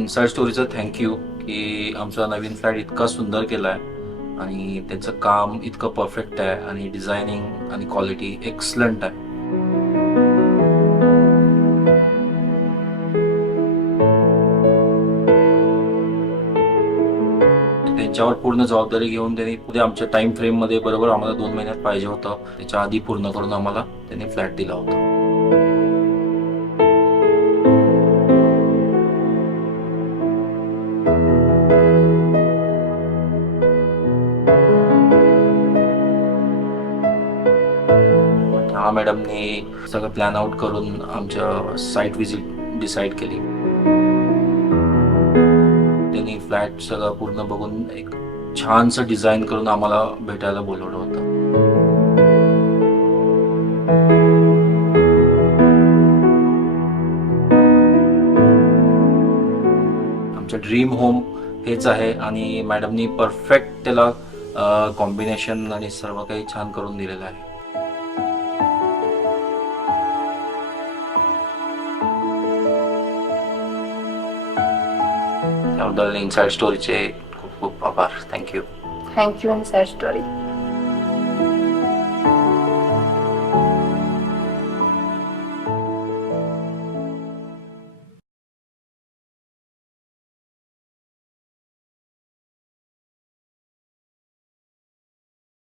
Inside स्टोरीचं thank you की आमचा नवीन flat इतका सुंदर केला आहे आणि त्याचं काम इतकं परफेक्ट आहे आणि डिझायनिंग आणि क्वालिटी एक्सलंट आहे. त्यांच्यावर पूर्ण जबाबदारी घेऊन त्यांनी पुढे आमच्या टाइम फ्रेममध्ये बरोबर आम्हाला 2 महिन्यात पाहिजे होतं त्याच्या आधी पूर्ण करून आम्हाला त्यांनी फ्लॅट दिला होता. हा मॅडमनी सगळं प्लॅन आउट करून आमच्या साईट व्हिजिट डिसाईड केली. त्यांनी फ्लॅट सगळं पूर्ण बघून एक छानसं डिझाईन करून आम्हाला भेटायला बोलवलं होतं. आमचं ड्रीम होम हेच आहे आणि मॅडमनी परफेक्ट त्याला कॉम्बिनेशन आणि सर्व काही छान करून दिलेलं आहे. त्याबद्दल इनसाइड स्टोरीचे खूप खूप आभार. थँक्यू. Thank you inside story.